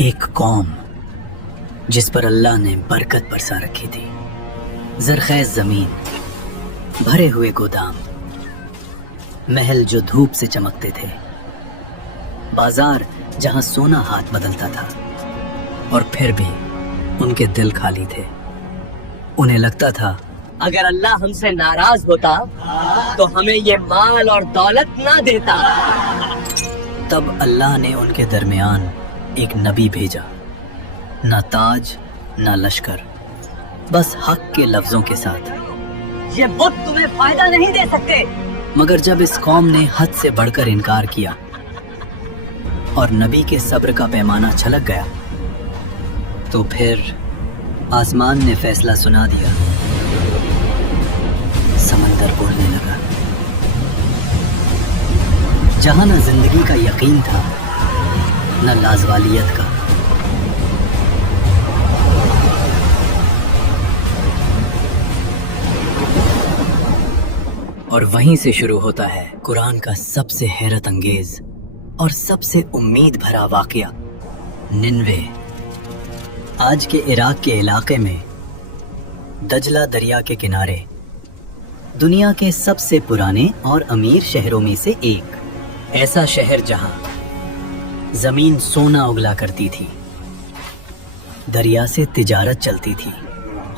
एक कौम जिस पर अल्लाह ने बरकत बरसा रखी थी, जरखेज जमीन, भरे हुए गोदाम, महल जो धूप से चमकते थे, बाजार जहां सोना हाथ बदलता था, और फिर भी उनके दिल खाली थे। उन्हें लगता था अगर अल्लाह हमसे नाराज होता तो हमें ये माल और दौलत ना देता। तब अल्लाह ने उनके दरमियान एक नबी भेजा, ना ताज ना लश्कर, बस हक के लफ्जों के साथ। ये बुत तुम्हें फायदा नहीं दे सकते। मगर जब इस कौम ने हद से बढ़कर इनकार किया और नबी के सब्र का पैमाना छलक गया, तो फिर आसमान ने फैसला सुना दिया। समंदर बोलने लगा। जहां न जिंदगी का यकीन था, न लाजवालियत का। और वहीं से शुरू होता है कुरान का सबसे हैरत अंगेज और सबसे उम्मीद भरा वाकया, निन्वे। आज के इराक के इलाके में दजला दरिया के किनारे दुनिया के सबसे पुराने और अमीर शहरों में से एक, ऐसा शहर जहां जमीन सोना उगला करती थी, दरिया से तिजारत चलती थी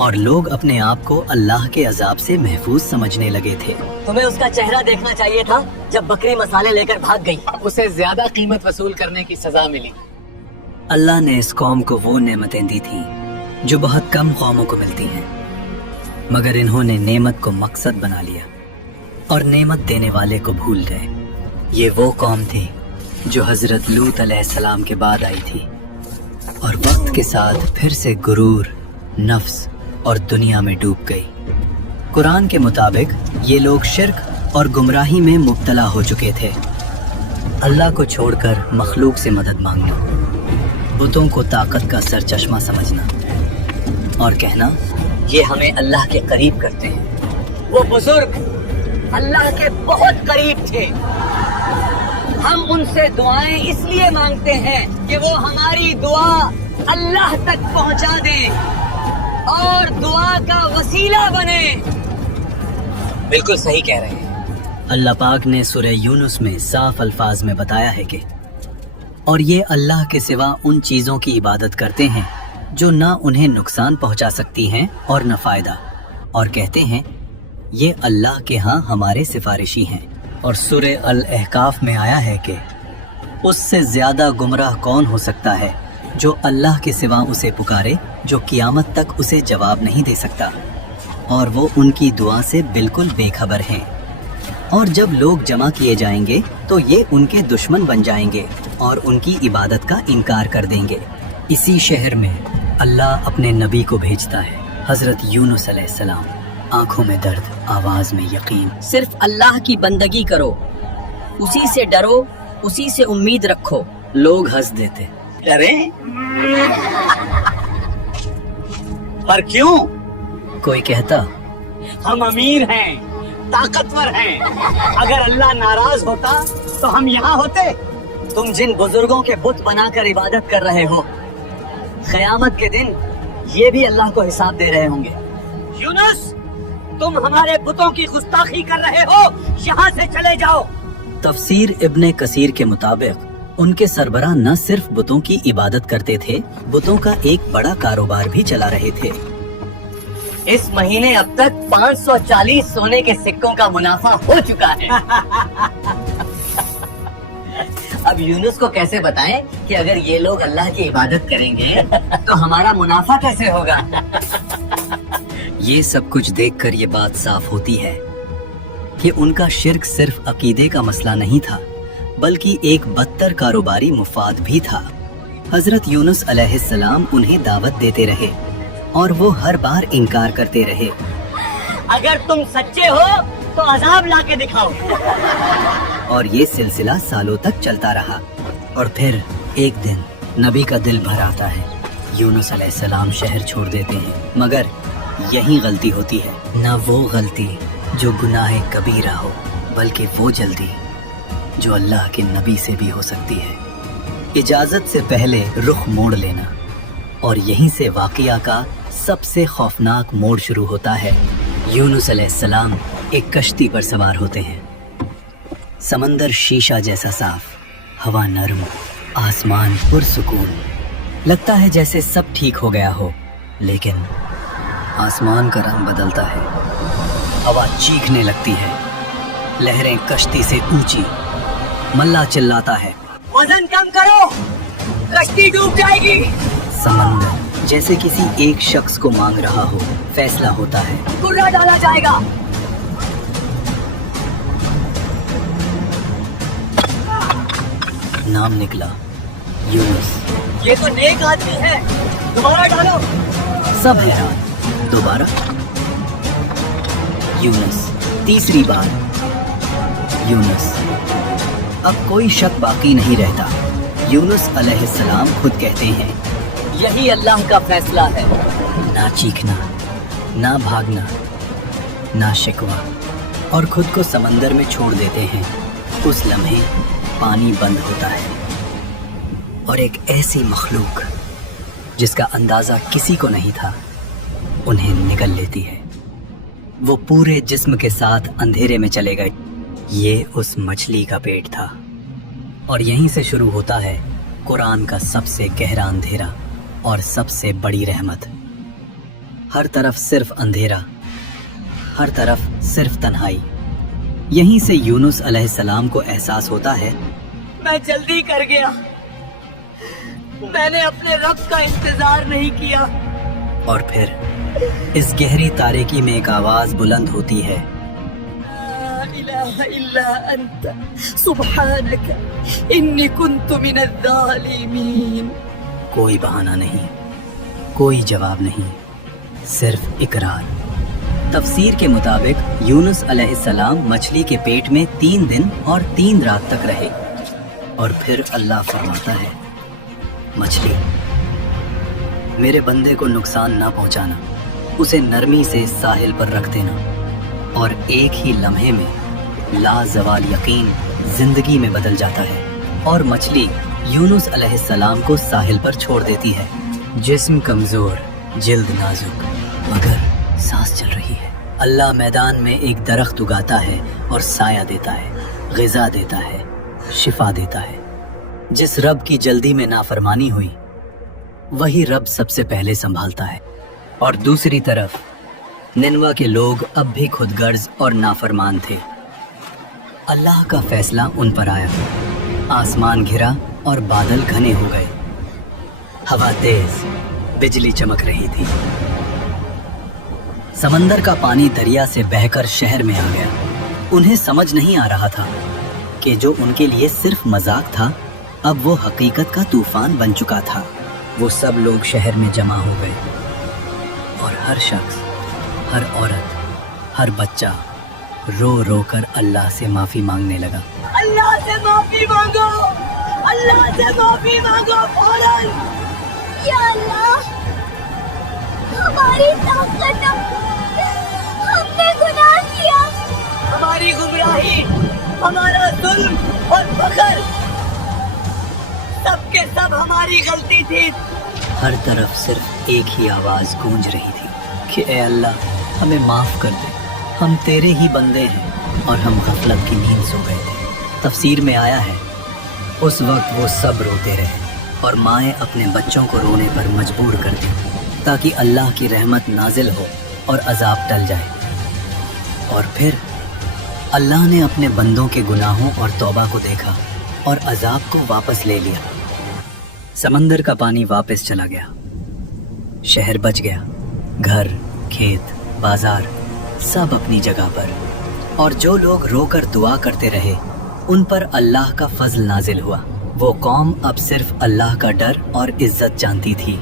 और लोग अपने आप को अल्लाह के अजाब से महफूज समझने लगे थे। तुम्हें उसका चेहरा देखना चाहिए था जब बकरी मसाले लेकर भाग गई। उसे ज्यादा कीमत वसूल करने की सजा मिली। अल्लाह ने इस कौम को वो नेमतें दी थी जो बहुत कम कौमों को मिलती हैं, मगर इन्होंने नेमत को मकसद बना लिया और नेमत देने वाले को भूल गए। ये वो कौम थी जो हजरत लूत अलैहिस्सलाम के बाद आई थी और वक्त के साथ फिर से गुरूर, नफ्स और दुनिया में डूब गई। कुरान के मुताबिक ये लोग शिर्क और गुमराही में मुब्तला हो चुके थे। अल्लाह को छोड़कर मखलूक से मदद मांगना, बुतों को ताकत का सरचश्मा समझना और कहना ये हमें अल्लाह के करीब करते हैं। वो बुजुर्ग अल्लाह के बहुत करीब थे। हम उनसे दुआएं इसलिए मांगते हैं कि वो हमारी दुआ अल्लाह तक पहुंचा दें और दुआ का वसीला बने। बिल्कुल सही कह रहे हैं। अल्लाह पाक ने सूरह यूनुस में साफ अल्फाज में बताया है कि और ये अल्लाह के सिवा उन चीज़ों की इबादत करते हैं जो ना उन्हें नुकसान पहुंचा सकती हैं और न फ़ायदा, और कहते हैं ये अल्लाह के यहाँ हमारे सिफारिशी हैं। और सूरह अल-अहकाफ में आया है कि उससे ज़्यादा गुमराह कौन हो सकता है जो अल्लाह के सिवा उसे पुकारे, जो क़ियामत तक उसे जवाब नहीं दे सकता, और वो उनकी दुआ से बिल्कुल बेखबर हैं। और जब लोग जमा किए जाएंगे तो ये उनके दुश्मन बन जाएंगे और उनकी इबादत का इनकार कर देंगे। इसी शहर में अल्लाह अपने नबी को भेजता है, हजरत यूनुस अलैहिस्सलाम। आंखों में दर्द, आवाज में यकीन। सिर्फ अल्लाह की बंदगी करो, उसी से डरो, उसी से उम्मीद रखो। लोग हंस देते। डरे? पर क्यों? कोई कहता हम अमीर हैं, ताकतवर हैं। अगर अल्लाह नाराज होता तो हम यहाँ होते। तुम जिन बुजुर्गों के बुत बनाकर इबादत कर रहे हो, क़यामत के दिन ये भी अल्लाह को हिसाब दे रहे होंगे। यूनुस, तुम हमारे बुतों की गुस्ताखी कर रहे हो, यहाँ से चले जाओ। तफसीर इब्ने कसीर के मुताबिक उनके सरबराह न सिर्फ बुतों की इबादत करते थे, बुतों का एक बड़ा कारोबार भी चला रहे थे। इस महीने अब तक 540 सोने के सिक्कों का मुनाफा हो चुका है। अब यूनुस को कैसे बताएं कि अगर ये लोग अल्लाह की इबादत करेंगे तो हमारा मुनाफा कैसे होगा? ये सब कुछ देखकर ये बात साफ होती है कि उनका शिर्क सिर्फ अकीदे का मसला नहीं था, बल्कि एक बदतर कारोबारी मुफाद भी था। हजरत यूनुस अलैहिस्सलाम उन्हें दावत देते रहे और वो हर बार इनकार करते रहे। अगर तुम सच्चे हो तो अजाब लाके दिखाओ। और ये सिलसिला सालों तक चलता रहा। और फिर एक दिन नबी का दिल भर आता है, यूनुस अलैहिस्सलाम शहर छोड़ देते हैं। मगर यही गलती होती है, न वो गलती जो गुनाह कबीरा हो, बल्कि वो जल्दी जो अल्लाह के नबी से भी हो सकती है। इजाजत से पहले रुख मोड़ लेना। और यहीं से वाकया का सबसे खौफनाक मोड़ शुरू होता है। यूनुस अलैहिस्सलाम एक कश्ती पर सवार होते हैं। समंदर शीशा जैसा साफ, हवा नरम, आसमान पुरसुकून। लगता है जैसे सब ठीक हो गया हो, लेकिन आसमान का रंग बदलता है। हवा चीखने लगती है, लहरें कश्ती से ऊंची। मल्ला चिल्लाता है, वजन कम करो, कश्ती डूब जाएगी। समंदर जैसे किसी एक शख्स को मांग रहा हो। फैसला होता है, बुर्रा डाला जाएगा। नाम निकला, यूनुस। ये तो नेक आदमी है, दोबारा डालो। सब हैरान। दोबारा यूनुस, तीसरी बार यूनुस। अब कोई शक बाकी नहीं रहता। यूनुस अलैहिस्सलाम खुद कहते हैं, यही अल्लाह का फैसला है। ना चीखना, ना भागना, ना शिकवा, और खुद को समंदर में छोड़ देते हैं। उस लम्हे पानी बंद होता है और एक ऐसी मखलूक जिसका अंदाजा किसी को नहीं था उन्हें निगल लेती है। वो पूरे जिस्म के साथ अंधेरे में चले गए। ये उस मछली का पेट था। और यहीं से शुरू होता है कुरान का सबसे गहरा अंधेरा और सबसे बड़ी रहमत। हर तरफ सिर्फ अंधेरा, हर तरफ सिर्फ तन्हाई। यहीं से यूनुस अलैहिस्सलाम को एहसास होता है, मैं जल्दी कर गया, मैंने अपने रब का इंतजार नहीं किया। और फिर इस गहरी तारीकी में एक आवाज बुलंद होती है, ला इलाहा इल्ला अंत सुब्हानक इन्नी कुन्तु मिनज़्ज़ालिमीन। कोई बहाना नहीं, कोई जवाब नहीं, सिर्फ इकरार। तफसीर के मुताबिक यूनुस अलैहिस्सलाम मछली के पेट में 3 दिन और 3 रात तक रहे। और फिर अल्लाह फरमाता है, मछली, मेरे बंदे को नुकसान ना पहुंचाना, उसे नरमी से साहिल पर रख देना। और एक ही लम्हे में लाजवाल यकीन जिंदगी में बदल जाता है और मछली यूनुस अलैहिस्सलाम को साहिल पर छोड़ देती है। जिस्म कमजोर, जिल्द नाजुक, मगर सांस चल रही है। अल्लाह मैदान में एक दरख्त उगाता है और साया देता है, ग़िज़ा देता है, शिफा देता है। जिस रब की जल्दी में नाफरमानी हुई, वही रब सबसे पहले संभालता है। और दूसरी तरफ निनवा के लोग अब भी खुदगर्ज और नाफरमान थे। अल्लाह का फैसला उन पर आया। आसमान घिरा और बादल घने हो गए। हवा तेज, बिजली चमक रही थी। समंदर का पानी दरिया से बहकर शहर में आ गया। उन्हें समझ नहीं आ रहा था कि जो उनके लिए सिर्फ मजाक था, अब वो हकीकत का तूफान बन चुका था। वो सब लोग शहर में जमा हो गए और हर शख्स, हर औरत, हर बच्चा रो रो कर अल्लाह से माफी मांगने लगा। अल्लाह से माफी मांगो, अल्लाह से माफी मांगो फौरन। या अल्लाह, हमारी ताकत, हमने गुनाह किया। हमारी गुमराही, हमारा जुल्म और फखर, सब के सब हमारी गलती थी। हर तरफ सिर्फ एक ही आवाज गूंज रही थी कि ए अल्लाह, हमें माफ कर दे, हम तेरे ही बंदे हैं और हम गफलत की नींद सो गए थे। तफसीर में आया है, उस वक्त वो सब रोते रहे और माएँ अपने बच्चों को रोने पर मजबूर कर दी ताकि अल्लाह की रहमत नाजिल हो और अजाब टल जाए। और फिर अल्लाह ने अपने बंदों के गुनाहों और तौबा को देखा और अजाब को वापस ले लिया। समंदर का पानी वापस चला गया, शहर बच गया, घर, खेत, बाजार सब अपनी जगह पर। और जो लोग रोकर दुआ करते रहे, उन पर अल्लाह का फजल नाजिल हुआ। वो कौम अब सिर्फ अल्लाह का डर और इज्जत जानती थी।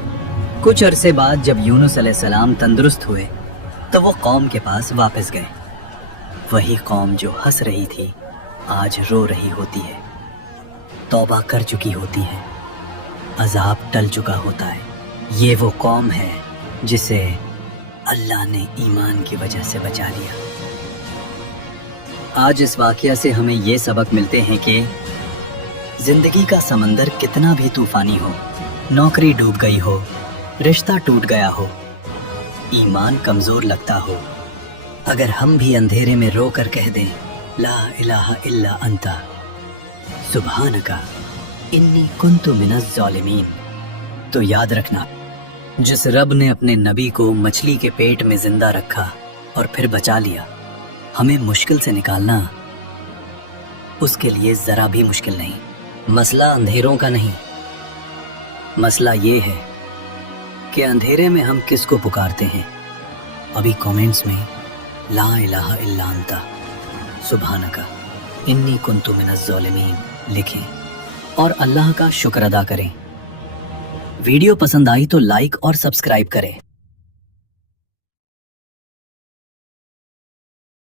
कुछ अरसे बाद जब यूनुस अलैहिस्सलाम तंदुरुस्त हुए, तो वो कौम के पास वापस गए। वही कौम जो हंस रही थी, आज रो रही होती है, तौबा कर चुकी होती है, अजाब टल चुका होता है। ये वो कौम है जिसे अल्लाह ने ईमान की वजह से बचा लिया। आज इस वाकया से हमें ये सबक मिलते हैं कि जिंदगी का समंदर कितना भी तूफानी हो, नौकरी डूब गई हो, रिश्ता टूट गया हो, ईमान कमजोर लगता हो, अगर हम भी अंधेरे में रो कर कह दें ला इलाहा इल्ला अंता सुब्हानका इन्नी कुन्तु मिनज़ ज़ालिमीन, तो याद रखना, जिस रब ने अपने नबी को मछली के पेट में जिंदा रखा और फिर बचा लिया, हमें मुश्किल से निकालना उसके लिए जरा भी मुश्किल नहीं। मसला अंधेरों का नहीं, मसला ये है कि अंधेरे में हम किसको पुकारते हैं। अभी कमेंट्स में ला इलाहा इल्ला अंता सुब्हानका इन्नी कुन्तु मिनज़ ज़ालिमीन लिखें और अल्लाह का शुक्र अदा करें। वीडियो पसंद आई तो लाइक और सब्सक्राइब करें।